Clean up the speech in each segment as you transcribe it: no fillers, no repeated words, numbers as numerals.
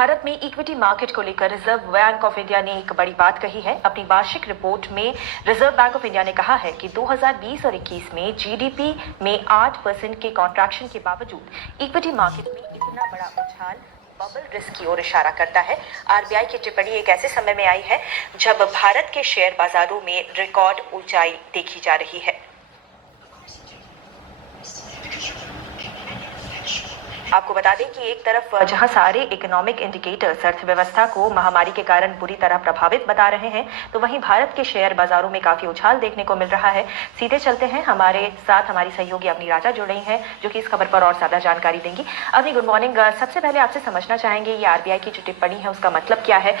भारत में equity market को लेकर रिजर्व बैंक ऑफ इंडिया ने एक बड़ी बात कही है। अपनी वार्षिक रिपोर्ट में रिजर्व बैंक ऑफ इंडिया ने कहा है कि 2020 और 21 में जीडीपी में 8% के कॉन्ट्रैक्शन के बावजूद इक्विटी मार्केट में इतना बड़ा उछाल बबल रिस्क की ओर इशारा करता है। आरबीआई की टिप्पणी एक ऐसे समय में आई है जब भारत के शेयर बाजारों में रिकॉर्ड ऊंचाई देखी जा रही है। आपको बता दें कि एक तरफ जहां सारे इकोनॉमिक इंडिकेटर्स अर्थव्यवस्था को महामारी के कारण बुरी तरह प्रभावित बता रहे हैं, तो वहीं भारत के शेयर बाजारों में काफी उछाल देखने को मिल रहा है। सीधे चलते हैं, हमारे साथ हमारी सहयोगी अवनी राजा जुड़ रही हैं, जो कि इस खबर पर और ज्यादा जानकारी देंगी। Avani, good morning. सबसे पहले आपसे समझना चाहेंगे ये आरबीआई की जो टिप्पणी है उसका मतलब क्या है।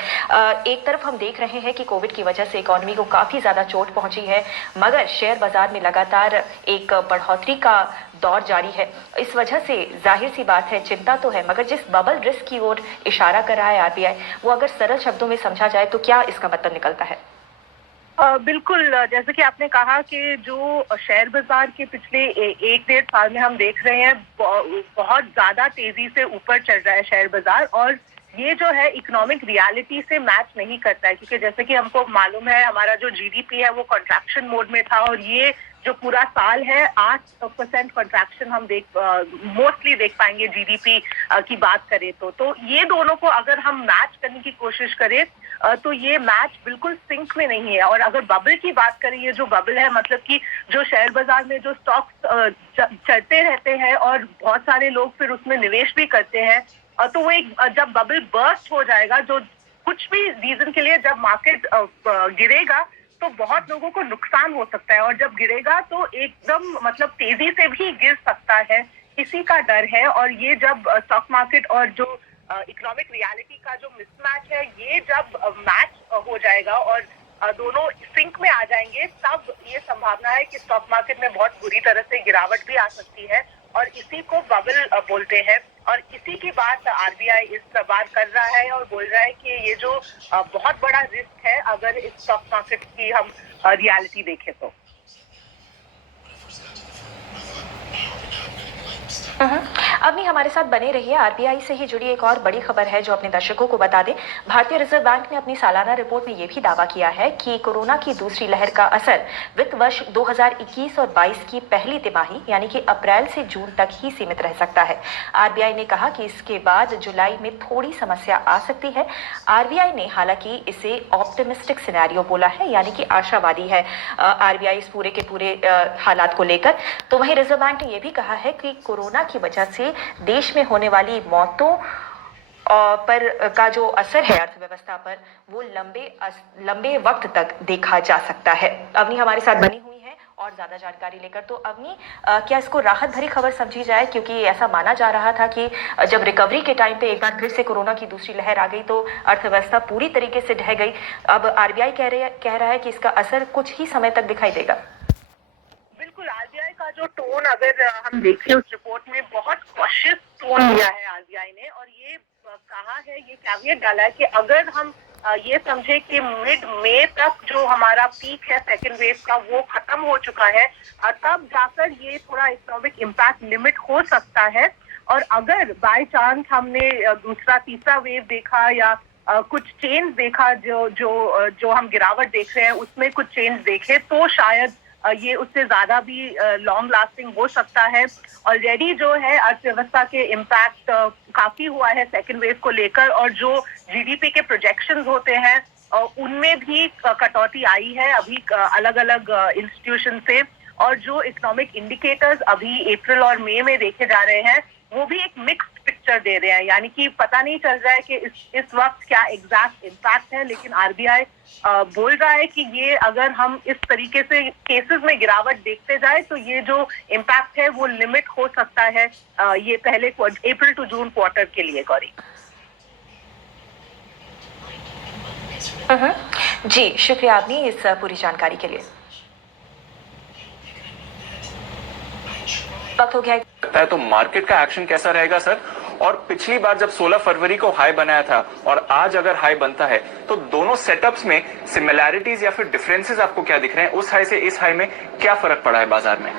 एक तरफ हम देख रहे हैं कि कोविड की वजह से इकोनॉमी को काफी ज्यादा चोट पहुंची है, मगर शेयर बाजार में लगातार एक बढ़ोतरी का दौर जारी है। इस वजह से जाहिर सी बात है, चिंता तो है, मगर जिस बबल रिस्क की ओर इशारा कर रहा है आरबीआई, वो अगर सरल शब्दों में समझा जाए तो क्या इसका मतलब निकलता है? बिल्कुल, जैसे कि आपने कहा कि जो शेयर बाजार के पिछले 1-1.5 साल में हम देख रहे हैं, बहुत ज्यादा तेजी से ऊपर चल रहा है शेयर बाजार, और ये जो है इकोनॉमिक रियलिटी से मैच नहीं करता है, क्योंकि जैसे कि हमको मालूम है हमारा जो जीडीपी है वो कॉन्ट्रैक्शन मोड में था, और ये जो पूरा साल है 8% कॉन्ट्रैक्शन हम मोस्टली देख पाएंगे जीडीपी की बात करें तो ये दोनों को अगर हम मैच करने की कोशिश करें तो ये मैच बिल्कुल सिंक में नहीं है। और अगर बबल की बात करें, ये जो बबल है मतलब कि जो शेयर बाजार में जो स्टॉक्स चलते रहते हैं और बहुत सारे लोग फिर उसमें निवेश भी करते हैं, तो वो एक जब बबल बर्स्ट हो जाएगा, जो कुछ भी रीजन के लिए जब मार्केट गिरेगा तो बहुत लोगों को नुकसान हो सकता है, और जब गिरेगा तो एकदम मतलब तेजी से भी गिर सकता है, इसी का डर है। और ये जब स्टॉक मार्केट और जो इकोनॉमिक रियलिटी का जो मिसमैच है, ये जब मैच हो जाएगा और दोनों सिंक में आ जाएंगे, तब ये संभावना है कि स्टॉक मार्केट में बहुत बुरी तरह से गिरावट भी आ सकती है, और इसी को बबल बोलते हैं। और इसी की बात आरबीआई इस बार कर रहा है और बोल रहा है कि ये जो बहुत बड़ा रिस्क है अगर इस स्टॉक मार्केट की हम रियलिटी देखें तो। अभी हमारे साथ बने रहिए। आरबीआई से ही जुड़ी एक और बड़ी खबर है जो अपने दर्शकों को बता दें। भारतीय रिजर्व बैंक ने अपनी सालाना रिपोर्ट में यह भी दावा किया है कि कोरोना की दूसरी लहर का असर वित्त वर्ष 2021 और 22 की पहली तिमाही यानी कि अप्रैल से जून तक ही सीमित रह सकता है। आरबीआई ने कहा कि इसके बाद जुलाई में थोड़ी समस्या आ सकती है। आरबीआई ने हालांकि इसे ऑप्टिमिस्टिक सिनेरियो बोला है, यानी कि आशावादी है आरबीआई इस पूरे के पूरे हालात को लेकर। तो वहीं रिजर्व बैंक ने यह भी कहा है कि कोरोना की वजह से देश में होने वाली मौतों पर का जो असर है अर्थव्यवस्था पर, वो लंबे वक्त तक देखा जा सकता है। अवनी हमारे साथ बनी हुई है और ज्यादा जानकारी लेकर। तो अवनी, क्या इसको राहत भरी खबर समझी जाए, क्योंकि ऐसा माना जा रहा था कि जब रिकवरी के टाइम पे एक बार फिर से कोरोना की दूसरी लहर आ गई तो अर्थव्यवस्था पूरी तरीके से ढह गई। अब आरबीआई कह रहा है कि इसका असर कुछ ही समय तक दिखाई देगा। बिल्कुल, आरबीआई का जो टोन अगर हम देखें उस रिपोर्ट में, बहुत कॉशियस टोन लिया है आरबीआई ने, और ये कहा है, ये कैविएट डाला है कि अगर हम ये समझे कि मिड मई तक जो हमारा पीक है सेकेंड वेव का वो खत्म हो चुका है, तब जाकर ये थोड़ा इकोनॉमिक इम्पैक्ट लिमिट हो सकता है। और अगर बाय चांस हमने दूसरा तीसरा वेव देखा या कुछ चेंज देखा, जो हम गिरावट देख रहे हैं उसमें कुछ चेंज देखे, तो शायद ये उससे ज्यादा भी लॉन्ग लास्टिंग हो सकता है। ऑलरेडी जो है अर्थव्यवस्था के इम्पैक्ट काफी हुआ है सेकेंड वेव को लेकर, और जो जीडीपी के प्रोजेक्शंस होते हैं उनमें भी कटौती आई है अभी अलग अलग इंस्टीट्यूशन से, और जो इकोनॉमिक इंडिकेटर्स अभी अप्रैल और मई में देखे जा रहे हैं वो भी एक मिक्स्ड पिक्चर दे रहे हैं, यानी कि पता नहीं चल रहा है कि इस वक्त क्या एग्जैक्ट इम्पैक्ट है। लेकिन आरबीआई बोल रहा है कि ये अगर हम इस तरीके से केसेस में गिरावट देखते जाए तो ये जो इम्पैक्ट है वो लिमिट हो सकता है ये पहले अप्रैल टू जून क्वार्टर के लिए। गौरी जी, शुक्रिया आपने इस पूरी जानकारी के लिए। वक्त हो गया है तो मार्केट का एक्शन कैसा रहेगा सर? और पिछली बार जब 16 फरवरी को हाई बनाया था और आज अगर हाई बनता है तो दोनों सेटअप्स में सिमिलैरिटीज या फिर डिफरेंसेस आपको क्या दिख रहे हैं? उस हाई से इस हाई में क्या फर्क पड़ा है बाजार में?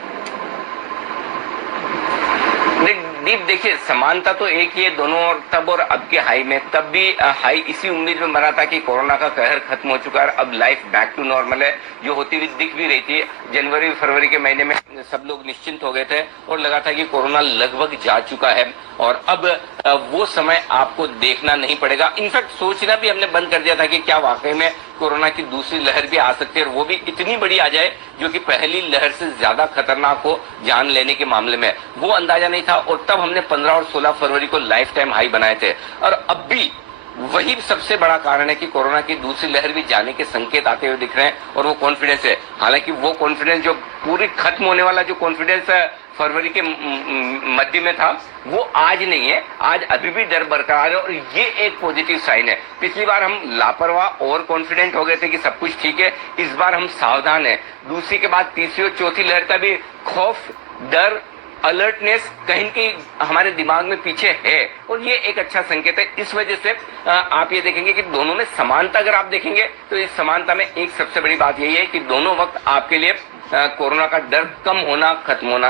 दीप देखिए, समानता तो एक ही है दोनों, और तब और अब के हाई में। तब भी हाई इसी उम्मीद में बना था कि कोरोना का कहर खत्म हो चुका है, अब लाइफ बैक टू नॉर्मल है, जो होती हुई दिख भी रही थी। जनवरी फरवरी के महीने में सब लोग निश्चिंत हो गए थे और लगा था कि कोरोना लगभग जा चुका है और अब वो समय आपको देखना नहीं पड़ेगा। इनफैक्ट सोचना भी हमने बंद कर दिया था कि क्या वाकई में कोरोना की दूसरी लहर भी आ सकती है, और वो भी इतनी बड़ी आ जाए जो कि पहली लहर से ज्यादा खतरनाक हो जान लेने के मामले में। वो अंदाजा नहीं था, और तब हमने 15 और 16 फरवरी को लाइफ टाइम हाई बनाए थे। और अब भी वही सबसे बड़ा कारण है कि कोरोना की दूसरी लहर भी जाने के संकेत आते हुए दिख रहे हैं, और वो कॉन्फिडेंस है। हालांकि वो कॉन्फिडेंस जो पूरी खत्म होने वाला जो कॉन्फिडेंस फरवरी के मध्य में था, वो आज नहीं है। आज अभी भी डर बरकरार है, और ये एक पॉजिटिव साइन है। पिछली बार हम लापरवाह और कॉन्फिडेंट हो गए थे कि सब कुछ ठीक है, इस बार हम सावधान हैं। दूसरी के बाद तीसरी और चौथी लहर का भी खौफ, डर, अलर्टनेस कहीं कहीं हमारे दिमाग में पीछे है, और ये एक अच्छा संकेत है। इस वजह से आप ये देखेंगे कि दोनों में समानता अगर आप देखेंगे तो इस समानता में एक सबसे बड़ी बात यही है कि दोनों वक्त आपके लिए कोरोना का डर कम होना, खत्म होना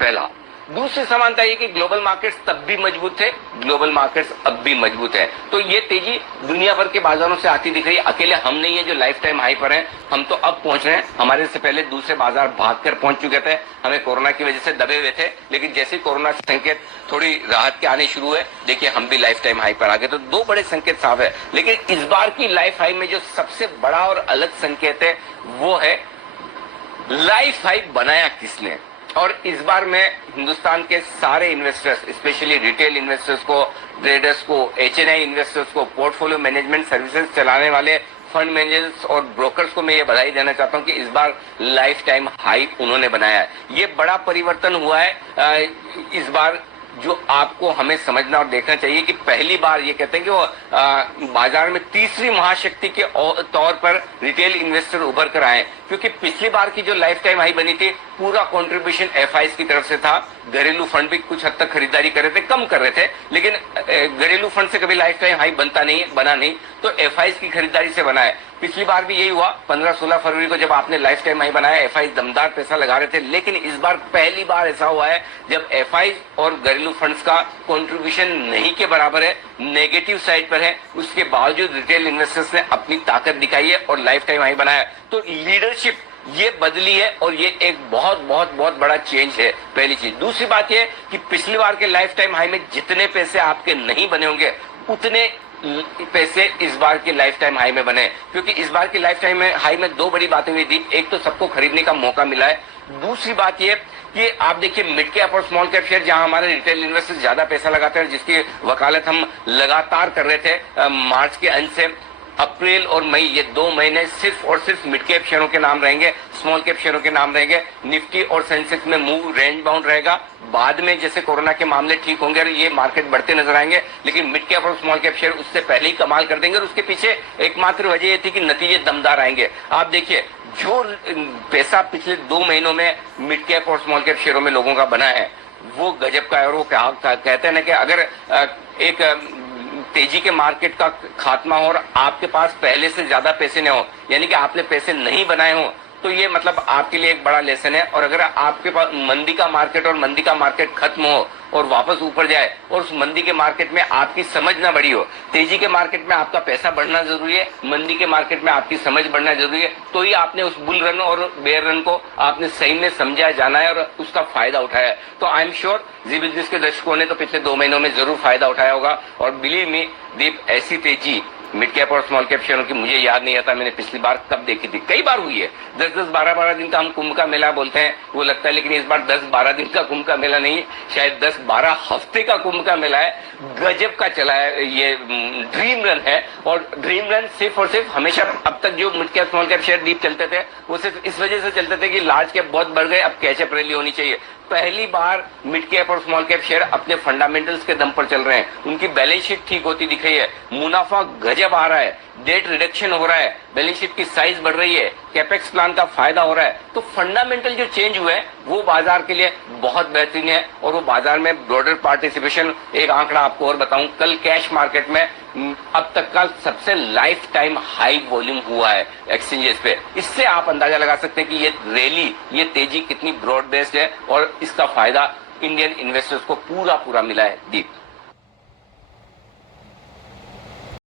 पहला। दूसरी समानता ये कि ग्लोबल मार्केट्स तब भी मजबूत थे, ग्लोबल मार्केट्स अब भी मजबूत है। तो ये तेजी दुनिया भर के बाजारों से आती दिख रही है। अकेले हम नहीं है जो लाइफ टाइम हाई पर हैं, हम तो अब पहुंच रहे हैं। हमारे से पहले दूसरे बाजार भागकर पहुंच चुके थे, हमें कोरोना की वजह से दबे हुए थे, लेकिन जैसे कोरोना के संकेत थोड़ी राहत के आने शुरू हुए, देखिए हम भी लाइफ टाइम हाई पर आ गए। तो दो बड़े संकेत साफ है, लेकिन इस बार की लाइफ हाई में जो सबसे बड़ा और अलग संकेत है वो है लाइफ हाई बनाया किसने। और इस बार मैं हिंदुस्तान के सारे इन्वेस्टर्स, स्पेशली रिटेल इन्वेस्टर्स को, ट्रेडर्स को, एचएनआई इन्वेस्टर्स को, पोर्टफोलियो मैनेजमेंट सर्विसेज चलाने वाले फंड मैनेजर्स और ब्रोकर्स को मैं ये बधाई देना चाहता हूं कि इस बार लाइफ टाइम हाई उन्होंने बनाया है। ये बड़ा परिवर्तन हुआ है इस बार, जो आपको हमें समझना और देखना चाहिए कि पहली बार ये कहते हैं कि वो बाजार में तीसरी महाशक्ति के तौर पर रिटेल इन्वेस्टर उभर कर आए, क्योंकि पिछली बार की जो लाइफ टाइम हाई बनी थी पूरा कंट्रीब्यूशन एफआईज की तरफ से था। घरेलू फंड भी कुछ हद तक खरीदारी कर रहे थे, कम कर रहे थे, लेकिन घरेलू फंड से कभी लाइफ टाइम हाई बना नहीं, तो एफआईज की खरीदारी से बना है। पिछली बार भी यही हुआ, 15-16 फरवरी को जब आपने लाइफ टाइम हाई बनाया, एफआईज दमदार पैसा लगा रहे थे, लेकिन इस बार पहली बार ऐसा हुआ है जब एफआईज और घरेलू फंड्स का कंट्रीब्यूशन नहीं के बराबर है, नेगेटिव साइड पर है, उसके बावजूद रिटेल इन्वेस्टर्स ने अपनी ताकत दिखाई है और लाइफ टाइम हाई बनाया। तो लीडरशिप ये बदली है, और ये एक बहुत बहुत बहुत बड़ा चेंज है, पहली चीज। दूसरी बात ये कि पिछली बार के लाइफ टाइम हाई में जितने पैसे आपके नहीं बने होंगे, उतने पैसे इस बार की लाइफ टाइम हाई में बने, क्योंकि इस बार की लाइफ टाइम हाई में दो बड़ी बातें हुई थी। एक तो सबको खरीदने का मौका मिला है, दूसरी बात ये कि आप देखिए मिड कैप और स्मॉल कैप शेयर जहां हमारे रिटेल इन्वेस्टर्स ज्यादा पैसा लगाते हैं, जिसकी वकालत हम लगातार कर रहे थे मार्च के अंत से, अप्रैल और मई ये 2 महीने सिर्फ और सिर्फ मिड कैप शेयरों के नाम रहेंगे, स्मॉल कैप शेयरों के नाम रहेंगे। निफ्टी और सेंसेक्स में मूव रेंज बाउंड रहेगा। बाद में जैसे कोरोना के मामले ठीक होंगे और ये मार्केट बढ़ते नजर आएंगे, लेकिन मिड कैप और स्मॉल कैप शेयर उससे पहले ही कमाल कर देंगे, और उसके पीछे एकमात्र वजह ये थी कि नतीजे दमदार आएंगे। आप देखिए जो पैसा पिछले 2 महीनों में मिड कैप और स्मॉल कैप शेयरों में लोगों का बना है वो गजब का है। और वो कहते हैं ना कि अगर एक तेजी के मार्केट का खात्मा हो और आपके पास पहले से ज्यादा पैसे न हो, यानी कि आपने पैसे नहीं बनाए हो, तो ये मतलब आपके लिए एक बड़ा लेसन है। और अगर आपके पास मंदी का मार्केट खत्म हो और वापस ऊपर जाए, और उस मंदी के मार्केट में आपकी समझ ना बढ़ी हो, तेजी के मार्केट में आपका पैसा बढ़ना जरूरी है, मंदी के मार्केट में आपकी समझ बढ़ना जरूरी है, तो ही आपने उस बुल रन और बेयर रन को आपने सही में समझा, जाना है और उसका फायदा उठाया है। तो I am sure Zee Business के दर्शकों ने तो पिछले 2 महीनों में जरूर फायदा उठाया होगा। और बिलीव मी दीप, ऐसी तेजी मिड कैप और स्मॉल कैप शेयरों की मुझे याद नहीं आता मैंने पिछली बार कब देखी थी। कई बार हुई है, 10-10, 12-12 दिन का हम कुंभ का मेला बोलते हैं वो लगता है, लेकिन इस बार 10-12 दिन का कुंभ का मेला नहीं, शायद 10-12 हफ्ते का कुंभ का मेला है। गजब का चला है, ये ड्रीम रन है। और ड्रीम रन सिर्फ और सिर्फ हमेशा अब तक जो mid cap small cap share deep चलते थे वो सिर्फ इस वजह से चलते थे कि लार्ज कैप बहुत बढ़ गए, अब कैचअप रैली होनी चाहिए। पहली बार मिड कैप और स्मॉल कैप शेयर अपने फंडामेंटल्स के दम पर चल रहे हैं, उनकी बैलेंस शीट ठीक होती दिख रही है, मुनाफा गजब आ रहा है, डेट रिडक्शन हो रहा है, बैलेंस शीट की साइज बढ़ रही है, कैपेक्स प्लान का फायदा हो रहा है। तो फंडामेंटल जो चेंज हुए हैं वो बाजार के लिए बहुत बेहतरीन है, और वो बाजार में ब्रॉडर पार्टिसिपेशन, एक आंकड़ा आपको और बताऊं, कल कैश मार्केट में अब तक का सबसे लाइफ टाइम हाई वॉल्यूम हुआ है एक्सचेंजेस पे। इससे आप अंदाजा लगा सकते हैं कि ये रैली, ये तेजी कितनी ब्रॉड बेस्ड है, और इसका फायदा इंडियन इन्वेस्टर्स को पूरा पूरा मिला है। दीप।